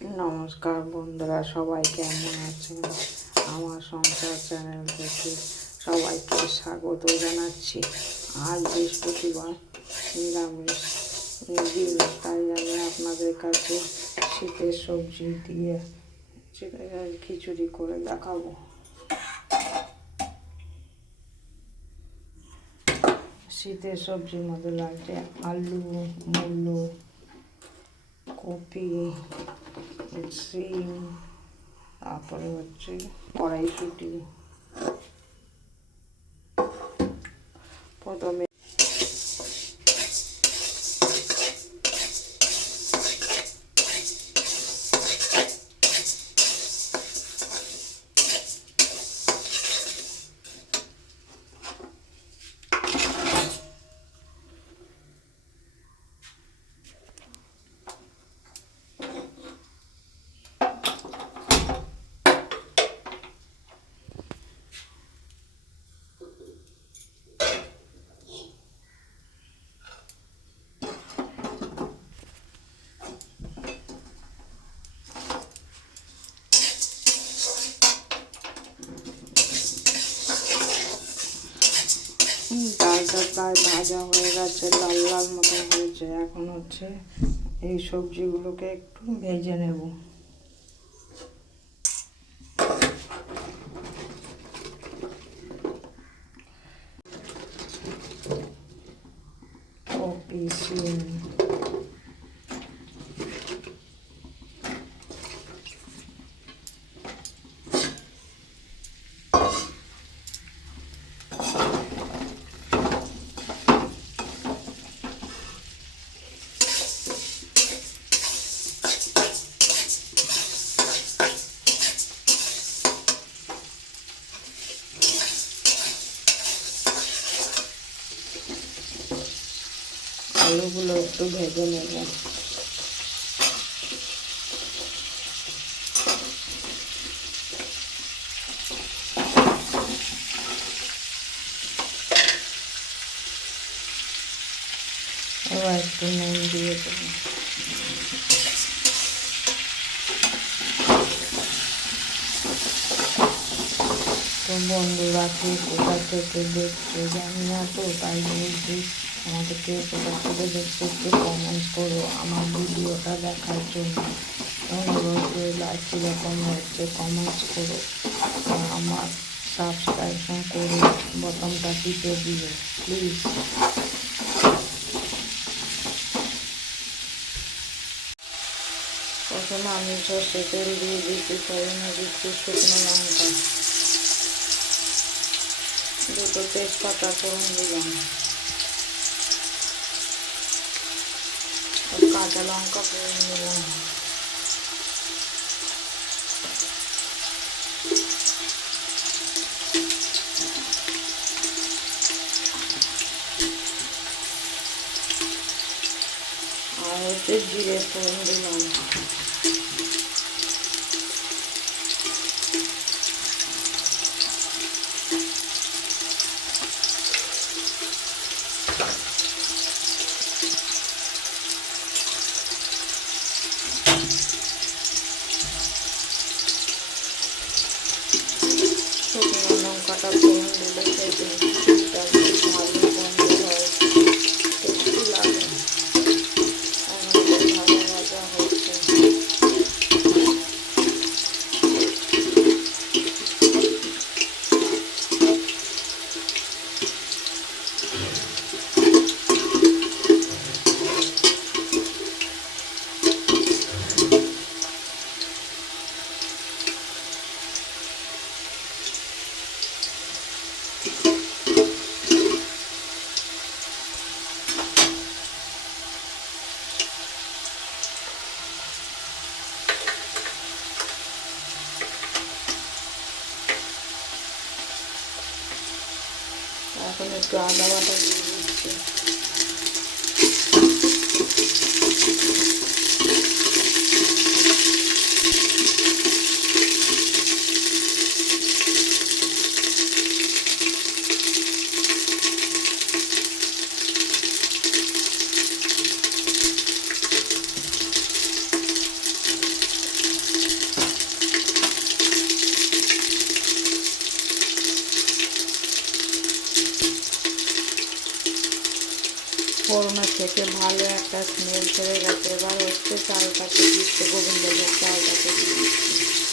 নমস্কার বন্ধুরা, সবাই কেমন আছেন? আমার সংসার চ্যানেল থেকে সবাইকে স্বাগত জানাচ্ছি। আজ বৃহস্পতিবার, নিরামিষ। দিন তাই আমি আপনাদের কাছে শীতের সবজি দিয়ে খিচুড়ি করে দেখাবো। শীতের সবজির মধ্যে লাগছে আলু, মূলো, কপি সিম তারপরে হচ্ছে কড়াইশুটি প্রথমে ডালটা প্রায় ভাজা হয়ে গেছে, লাল লাল মতো হয়েছে। এখন হচ্ছে এই সবজিগুলোকে একটু ভেজে নেব। আলুগুলো একটু ভেজে নেব এবার একটু নুন দিয়ে দেবো তো বন্ধুরা কে কোথা থেকে দেখছে জানি না তো তাই বলছি আমাদেরকে কোথা থেকে দেখছে একটু কমেন্ট করো, আমার ভিডিওটা দেখার জন্য। অনুরোধ রইল আর কীরকম হচ্ছে কমেন্টস করো আমার সাবস্ক্রাইবশন করে বটনটা টিপে দিও প্লিজ প্রথমে আমি সর্ষে তেল দিয়ে দিচ্ছি ফোড়নে দিচ্ছি শুকনো লঙ্কা। দুটো তেজপাতা ফোড়ন দিলাম আর কাঁচা লঙ্কা করে দিলাম আর হচ্ছে জিরে ফোড়ন দিলাম এখন হচ্ছে ভালো একটা স্মেল ছেড়ে গেছে। এবার হচ্ছে চালটাকে দিচ্ছে গোবিন্দভোগ চালটাকে দিয়ে দিচ্ছি।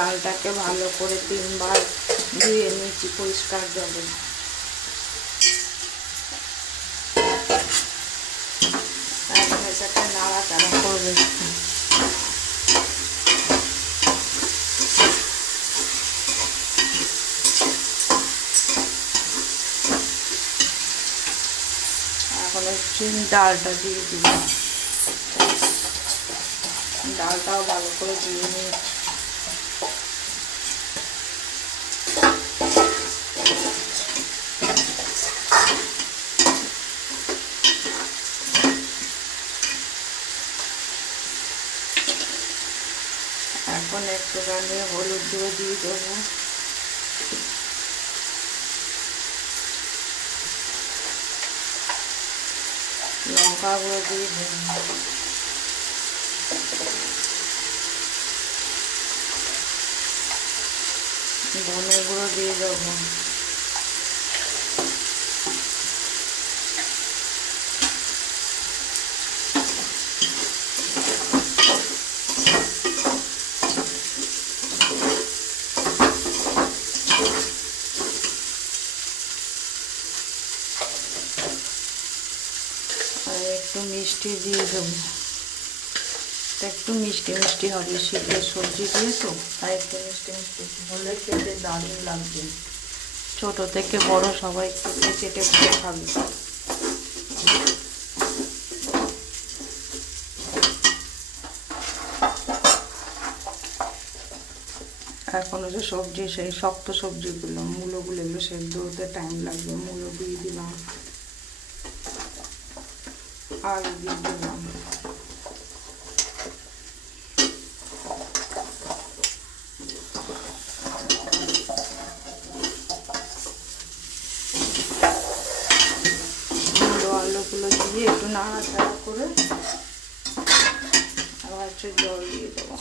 চালটাকে ভালো করে তিনবার ধুয়ে নিয়েছি, পরিষ্কার জলে। করবে। এখন ডালটা দিয়ে দিব ডালটাও ভালো করে দিয়ে নিয়ে এখন একটুখানি হলুদ দিয়ে দিয়ে দেবো। লঙ্কা গুঁড়ো দিয়ে দেবো। ধনে গুঁড়ো দিয়ে দেবো। আর একটু মিষ্টি দিয়ে দেবো। একটু মিষ্টি মিষ্টি হবে, শীতের সবজি দিয়ে তো, তাই একটু মিষ্টি মিষ্টি হলে খেতে দারুণ লাগবে। ছোট থেকে বড় সবাই খেতে চেটে খেতে খাবে। এখন হচ্ছে সবজি, সেই শক্ত সবজিগুলো, মূলোগুলো এগুলো সেদ্ধ হতে টাইম লাগবে। মূলো দিয়ে দিলাম। আলু দিয়ে দিলাম আলুগুলো দিয়ে একটু নাড়াচাড়া করে আবার হচ্ছে জল দিয়ে দেবো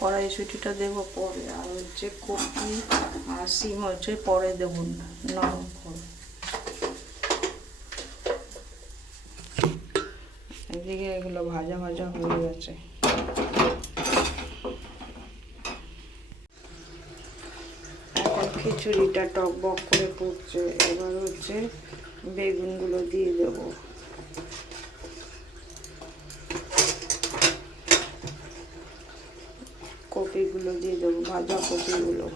কড়াইশুটিটা দেবো পরে, আর হচ্ছে কপি আর সিম হচ্ছে পরে দেবো নরম করে। এদিকে এগুলো ভাজা ভাজা হয়ে গেছে। এখন খিচুড়িটা টক বক করে ফুটছে এবার হচ্ছে বেগুনগুলো দিয়ে দেবো। কপিগুলো দিয়ে দেবো ভাজা কপিগুলো।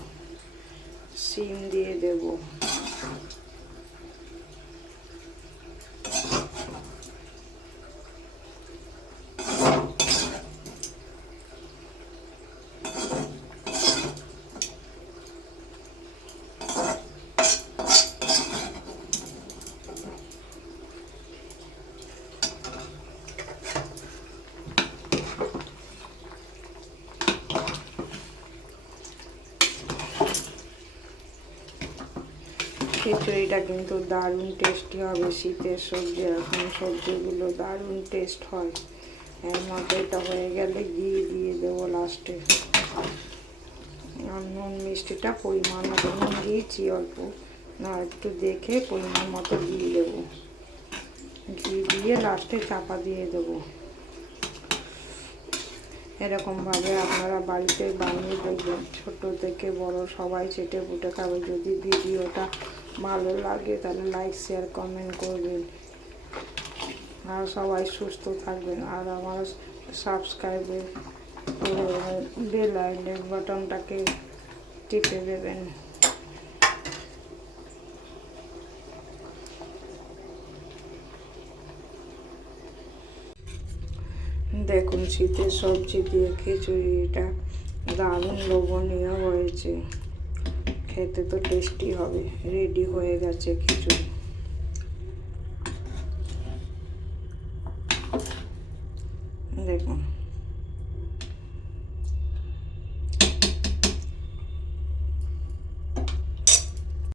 সিম দিয়ে দেবো। খিচুড়িটা কিন্তু দারুণ টেস্টি হবে, শীতের সবজি, এখন সবজিগুলো দারুণ টেস্ট হয়। এর মধ্যে এটা হয়ে গেলে ঘি দিয়ে দেবো লাস্টে আর নুন মিষ্টিটা পরিমাণ মতো, নুন দিয়েছি অল্প। না, একটু দেখে পরিমাণ মতো দিয়ে দেবো। ঘি দিয়ে লাস্টে চাপা দিয়ে দেবো। এরকমভাবে আপনারা বাড়িতে বানিয়ে দেখবেন। ছোট থেকে বড় সবাই চেটে পুটে খাবে। যদি ভিডিওটা ভালো লাগে, তাহলে লাইক শেয়ার কমেন্ট করবেন। আর সবাই সুস্থ থাকবেন। আর আমার সাবস্ক্রাইবের বেল আইডের বাটনটাকে টিপে দেবেন। দেখুন, শীতের সবজি দিয়ে খিচুড়িটা দারুণ লোভনীয় হয়েছে। খেতে তো টেস্টি হবে। রেডি হয়ে গেছে কিছু দেখুন।